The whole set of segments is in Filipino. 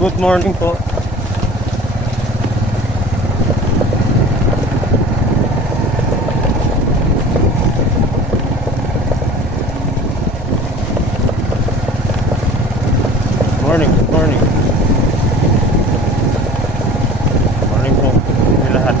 Good morning po. Morning, good morning. Morning po sa lahat.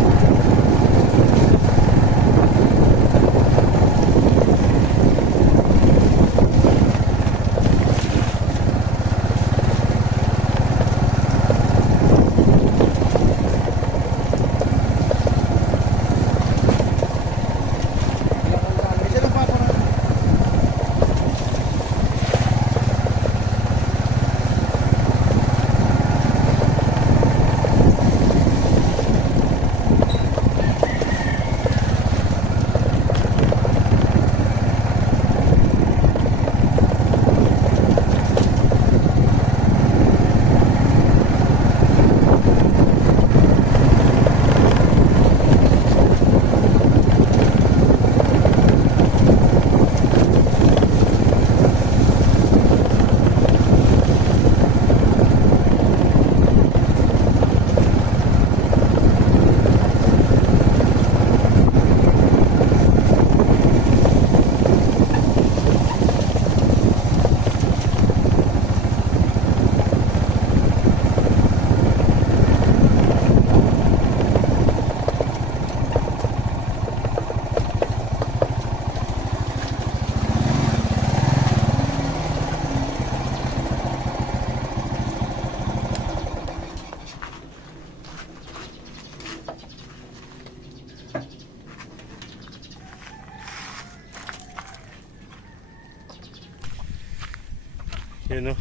Yun o.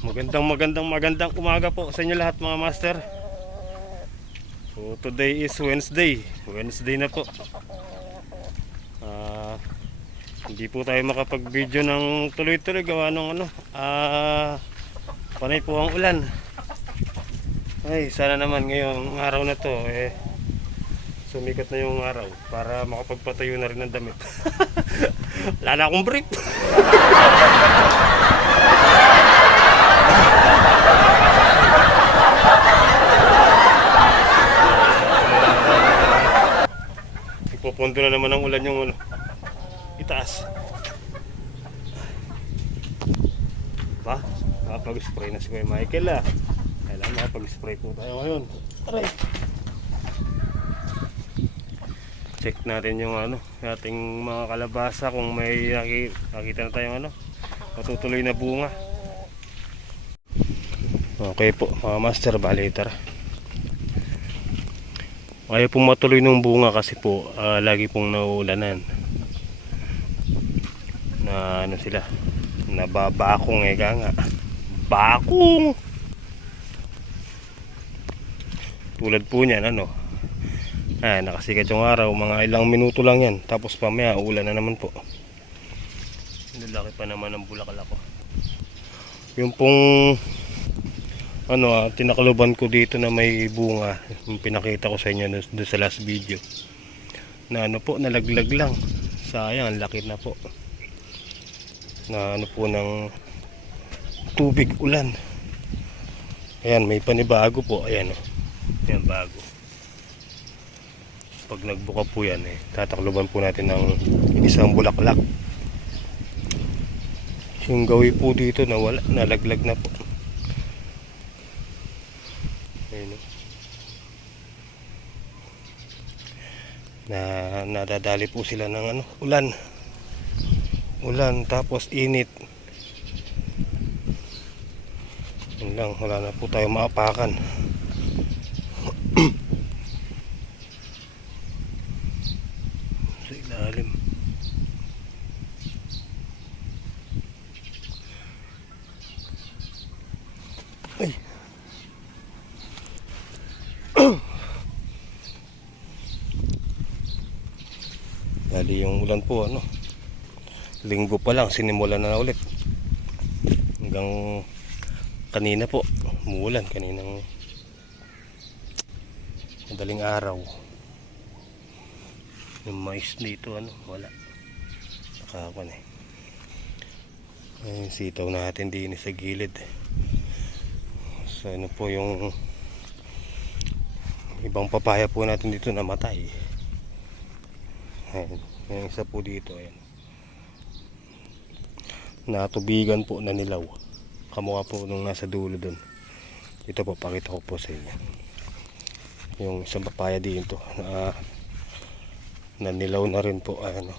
Magandang umaga po sa inyo lahat mga master. So today is Wednesday. Wednesday na po. Hindi po tayo makapag-video ng tuloy-tuloy gawa ng panay po ang ulan. Ay, sana naman ngayong araw na to sumikat na yung araw para makapagpatayo na rin ng damit. Wala na akong brief. Ipopondo na naman ang ulan yung itaas. Ba? Makapag-spray na si Kuya Michael Kailangan makapag-spray po tayo ngayon. Aray! Check natin yung ating mga kalabasa kung may nakita na tayong matutuloy na bunga. Okay po mga master, bali tara. Ayaw pong matuloy ng bunga kasi po lagi pong nauulanan na sila nababakong nga bakong tulad po niyan nakasikat yung araw, mga ilang minuto lang yan, tapos pamaya ulan na naman po. Nilaki pa naman ang bulaklak ko. Yung pong tinakloban ko dito na may bunga, yung pinakita ko sa inyo doon sa last video na nalaglag lang, sayang, laki na po na ng tubig ulan. Ayan, may panibago po, ayan ayan, bago. Pag nagbuka po yan tatakloban po natin ng isang bulaklak. Yung gawi po dito na wala, nalaglag na po. Ayun, nadadali po sila ng ulan tapos init. Yun lang, wala na po tayo maapakan. Sa ilalim. Ay. Dali yung ulan po linggo pa lang sinimulan na ulit. Hanggang kanina po umuulan, kaninang madaling araw. Yung mais dito wala, nakakuan Ayun, sitaw natin din sa gilid. So ano po yung ibang papaya po natin dito namatay. Ayan, yung isa po dito, ayan. Natubigan po na nilaw. Kamukha po nung nasa dulo dun. Ito po, pakita ko po sa inyo. Yung isang papaya dito na nilaw na rin po, ayan.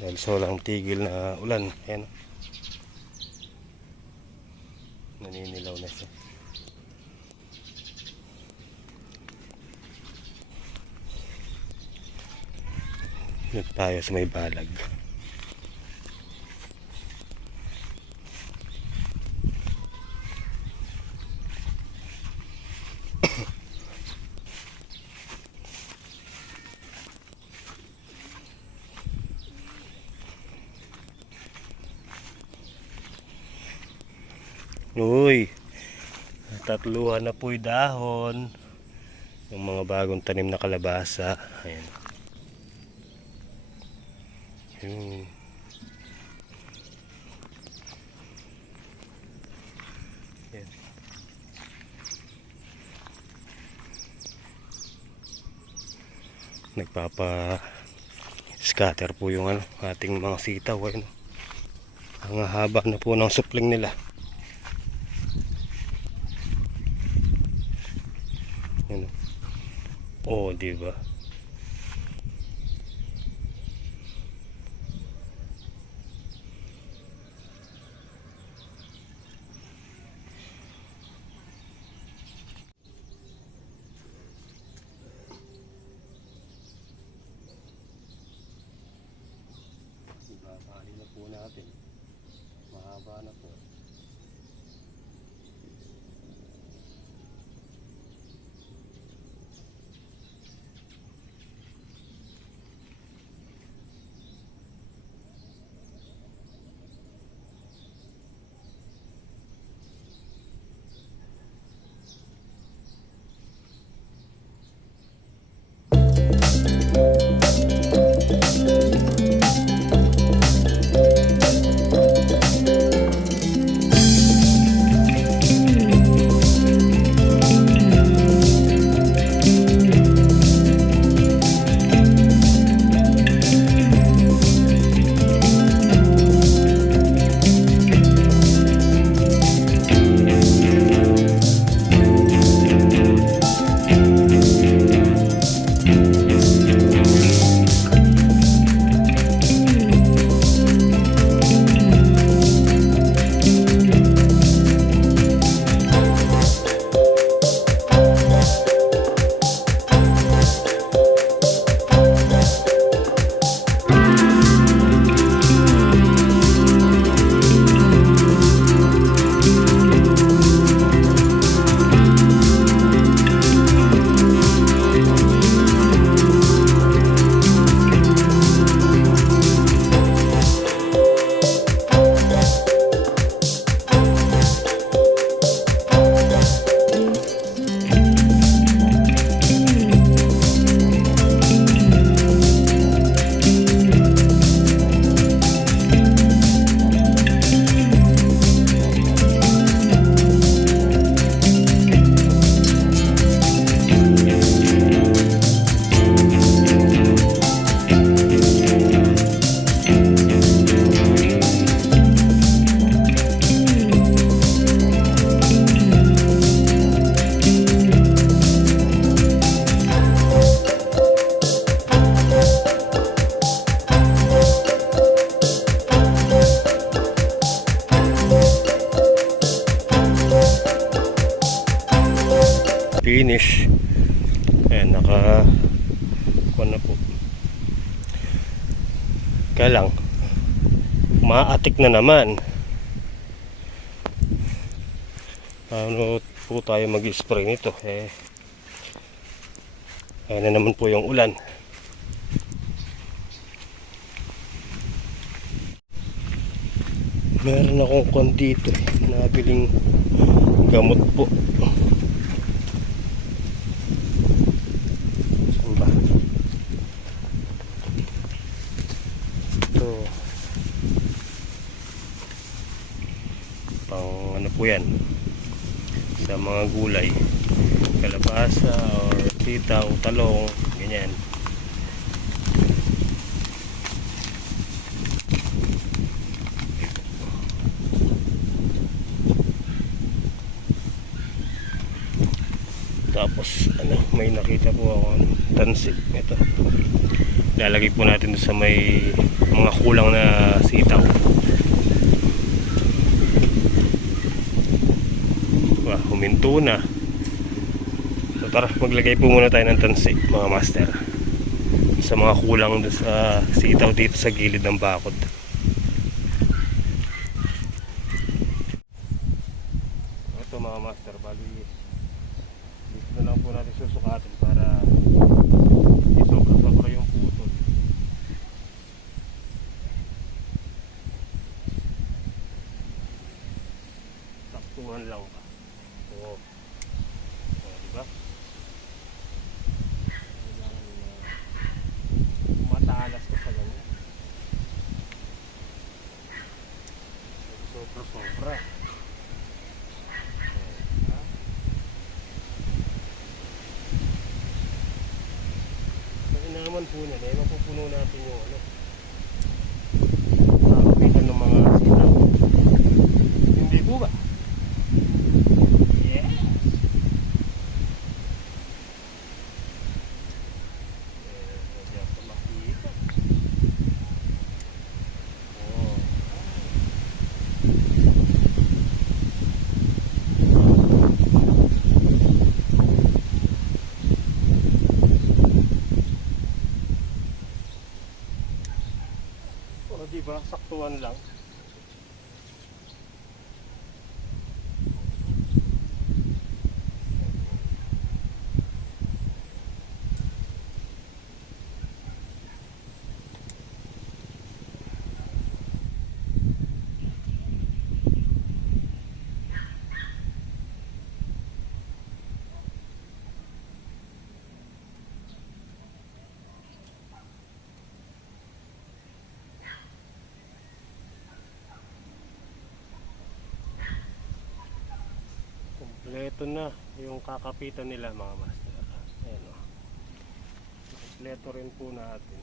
Dahil sa walang tigil na ulan, ayan. Naninilaw na siya. Dito tayo sa may balag. Uy, tatluhan na po'y dahon. Yung mga bagong tanim na kalabasa. Ayan. Yun. Ayan. Nagpapa scatter po yung ating mga sitaw. Ayan. Ang haba na po ng supling nila. Ayan. Oh, di ba? Ibabali na po natin. Mahaba na po. Finish. Ayan, kuha na po. Kaya lang maatik na naman. Ano po tayo mag-spray nito? Ayan na naman po yung ulan. Meron akong kondito nabiling gamot po. Saan ba? Ito. Pang ano po yan? sa mga gulay, kalabasa or sitaw, talong, ganyan. Tapos ano, may nakita po ako tansik. Ito, lalagay po natin sa may mga kulang na sitaw. Huminto na. So tara, maglagay po muna tayo ng tansik, mga master, sa mga kulang sa sitaw dito sa gilid ng bakod. Ito mga master, bali dito na lang po natin susukatin para isobra-sobra yung putol. Saktuhan lang pa. Oo. Diba? Kailangan matalas ka sa ganyan. Sobra-sobra. Kasi naman po niya, mapupuno natin yung ano, kakapitan ng mga sitaw. Hindi po ba? Diba? Saktuhan lang. Kompleto na yung kakapitan nila, mga master. Ayan o. Kompleto rin po natin.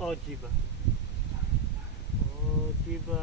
Oh, diba? Oh, diba?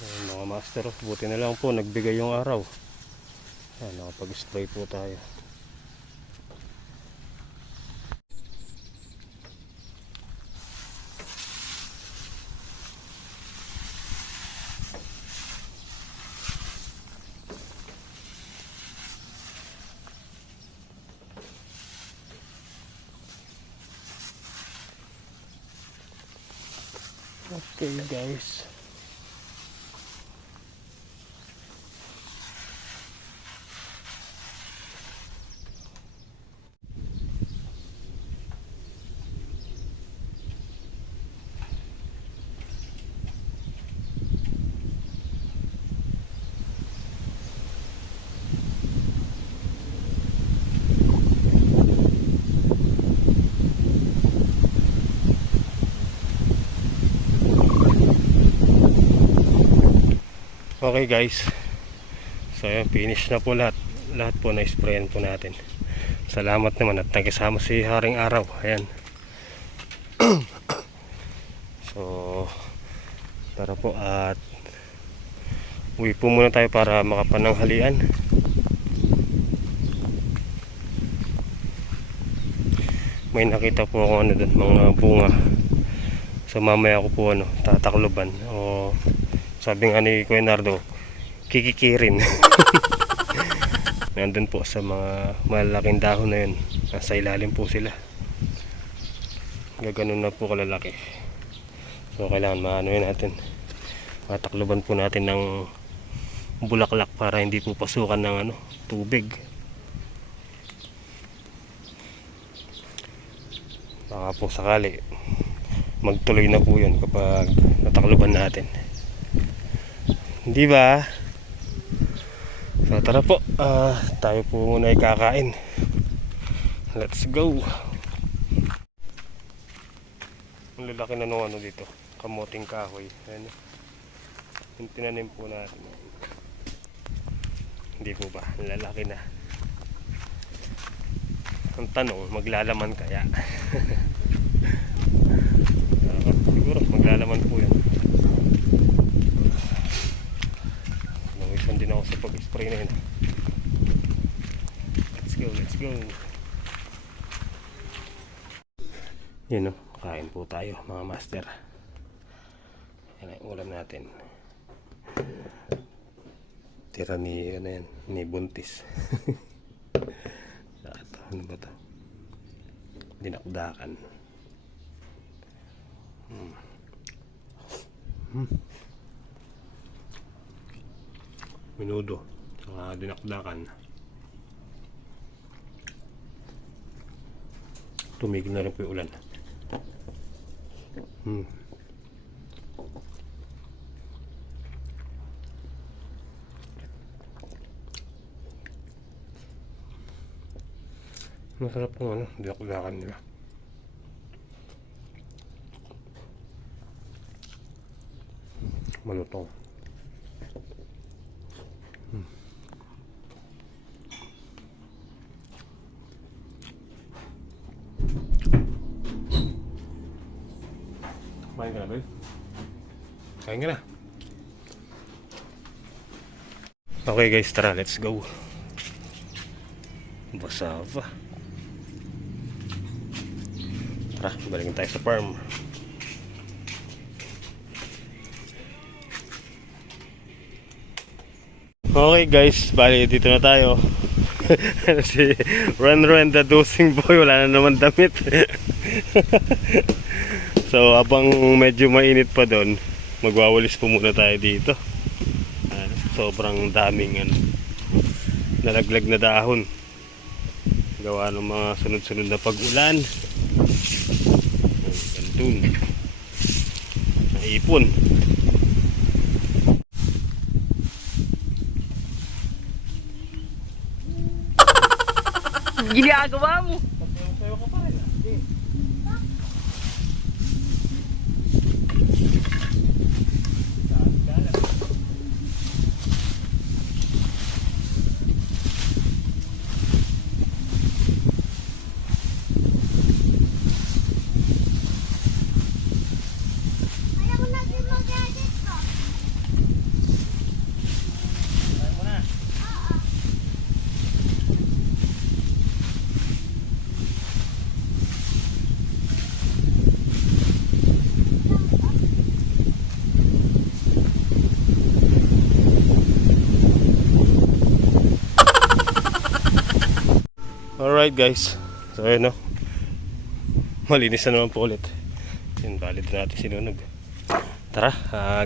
Ayan, mga master, buti na lang po nagbigay yung araw. Ayan, nakapag-spray po tayo. Okay guys. Okay guys. So yun, finish na po lahat. Lahat po na sprayan po natin. Salamat naman at nagkasama si Haring Araw. Ayan. So tara po at uwi po muna tayo para makapananghalian. May nakita po ako ano doon, mga bunga. So mamaya ko po tatakloban o sabi nga ni Kuya Nardo, kikikirin. Nandun po sa mga malalaking dahon na yun. Nasa ilalim po sila. Gaganon na po kalalaki. So kailangan maanoin natin. Matakloban po natin ng bulaklak para hindi po pasukan ng tubig. Baka po sakali magtuloy na po yun kapag natakloban natin. Di ba? So tara po, tayo po muna ay kakain. Let's go. Ang lalaki na nung dito, kamoting kahoy. Ayan, yung tinanim po natin. Hindi po ba? Ang lalaki na. Ang tanong, maglalaman kaya? Siguro maglalaman po yan. Nawisan din ako sa pag-spray na yun. Let's go, let's go. Yun kain po tayo mga master. Yan ang ulam natin. Tira ni ni Buntis. Ano ba ito? Dinakdakan. Minudo saka dinakdakan. Tumigil na rin po yung ulan. Masarap po dinakdakan nila. Malutong. Kain ka na, babe? Kain ka na. Okay guys, tara, let's go. Basava. Tara, balikin tayo sa farm. Okay guys, bali dito na tayo. Si Ren the dosing boy, wala na naman damit. So abang medyo mainit pa doon, magwawalis po muna tayo dito. Sobrang daming nalaglag na dahon, gawa ng mga sunod-sunod na pag-ulan. Gandun naipon. Ginagawa mo. Sayo ka pa rin. Alright guys. So ayun, no. Malinis na naman po ulit. Yun, valid na natin sinunog. Tara,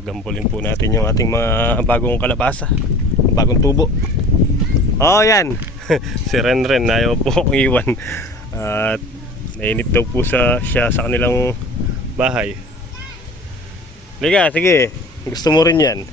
gambulin po natin yung ating mga bagong kalabasa. Bagong tubo. Oh, yan. Si Renren, ayaw po akong iwan. At mainit daw po siya sa kanilang bahay. Liga, sige. Gusto mo rin yan.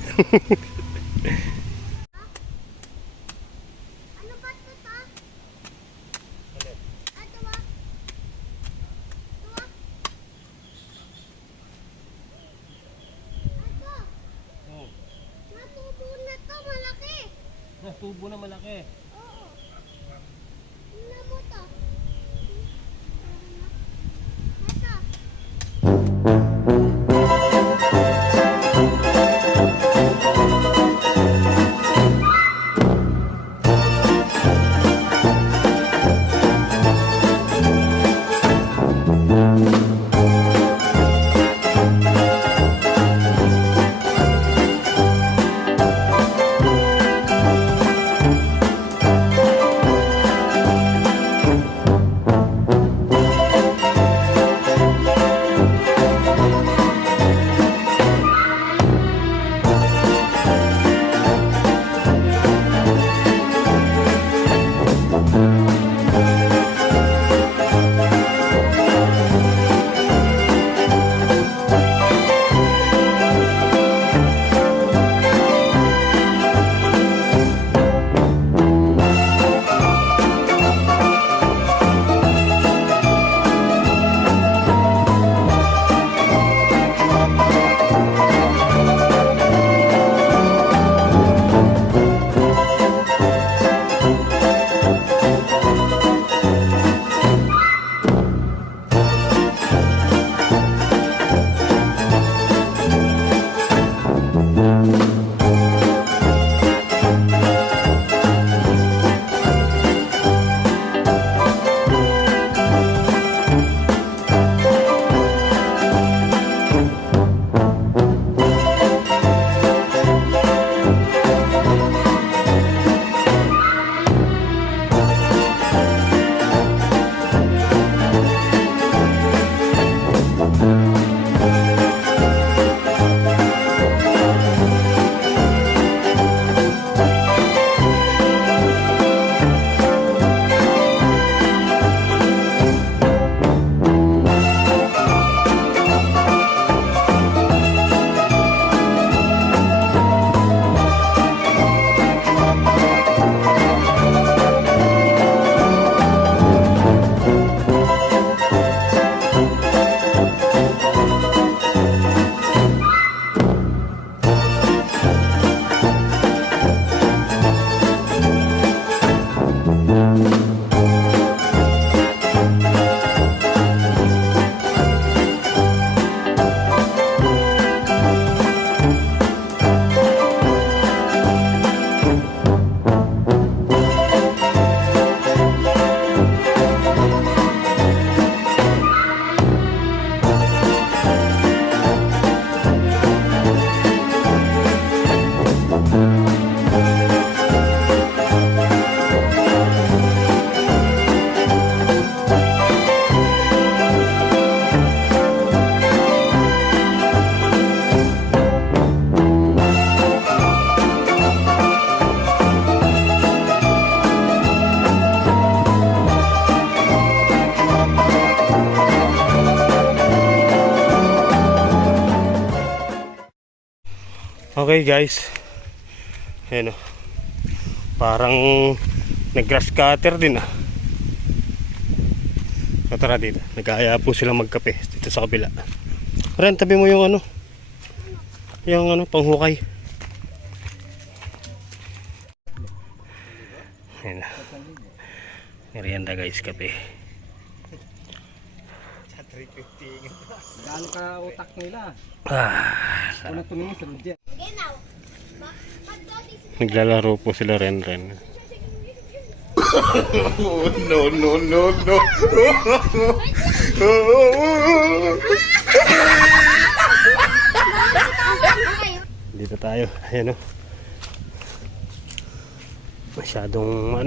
Tubo na malaki. Oo. Tingnan mo to. Ito. Okay guys, ayan o, parang nag-grass cutter din ah. So, tara dito, nag-aaya po silang magkape dito sa kabila. Ren, tabi mo yung panghukay. Ayan, merienda guys, kape. Gaano ka utak nila? Sarap. Unang tumingin sa Roger. Naglalaro po sila Renren. No, no, no, no. Dito tayo. Ayan o. Masyadong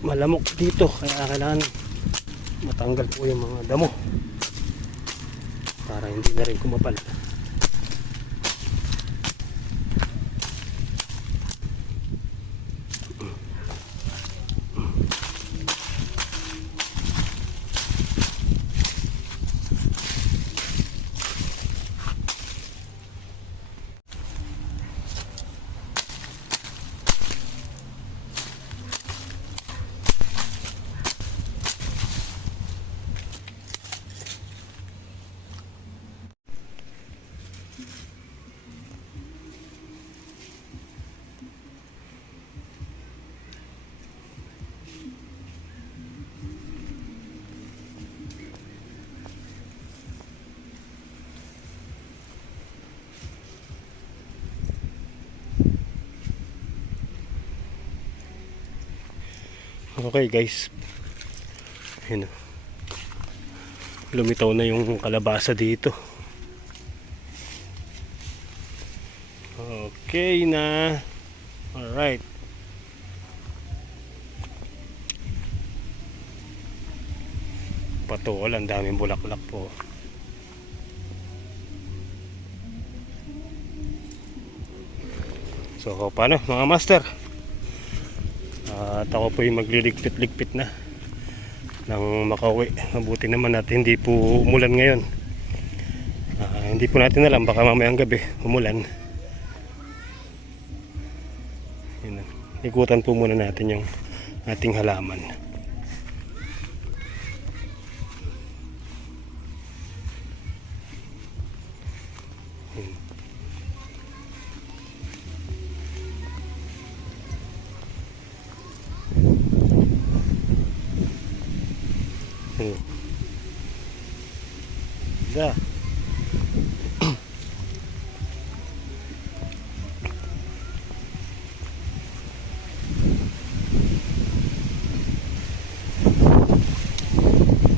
malamok dito, kaya kailangan matanggal po yung mga damo para hindi na rin kumapal. Okay guys, yun, lumitaw na yung kalabasa dito. Okay na. Alright. Patol, ang daming bulaklak po. So paano mga master? At ako po yung magliligpit-ligpit na ng makauwi. Mabuti naman at hindi po umulan ngayon. Hindi po natin alam, baka mamayang gabi umulan. Yun, ikutan po muna natin yung ating halaman. Da.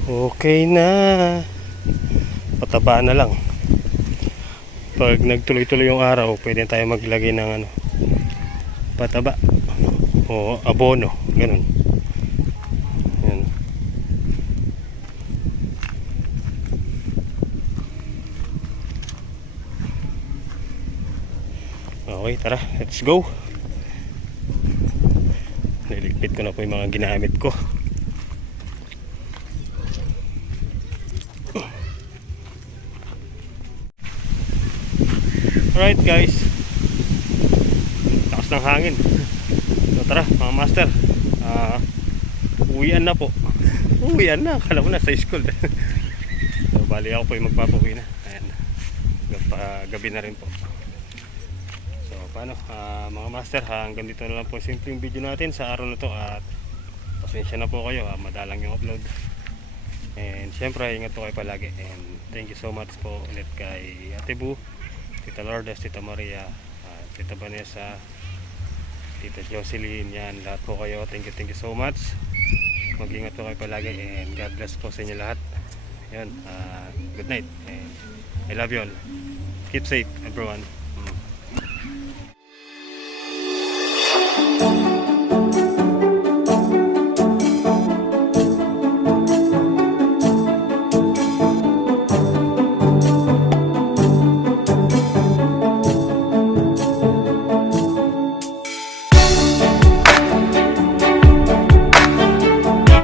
Okay na. Pataba na lang. Pag nagtuloy-tuloy yung araw, pwede tayo maglagay ng ano, pataba o abono, ganun. Yan. Okay, tara, let's go. Niligpit ko na po yung mga ginamit ko. Alright guys, takas ng hangin. So tara mga master, uwian na po. Uwian na, akala ko na sa school. So bali ako po yung magpapawi na. Ayan, gabi na rin po. So paano mga master, hanggang dito na lang po simpleng video natin sa araw na to. At pasensya na po kayo, madalang yung upload. And syempre ingat po kayo palagi. And thank you so much po ulit kay Ate Bu, Tita Lourdes, Tita Maria, Tita Vanessa, Tita Jocelyn, yan, lahat po kayo. Thank you so much. Mag-ingat po kayo palagi and God bless po sa inyo lahat. Yan, good night and I love you all. Keep safe everyone.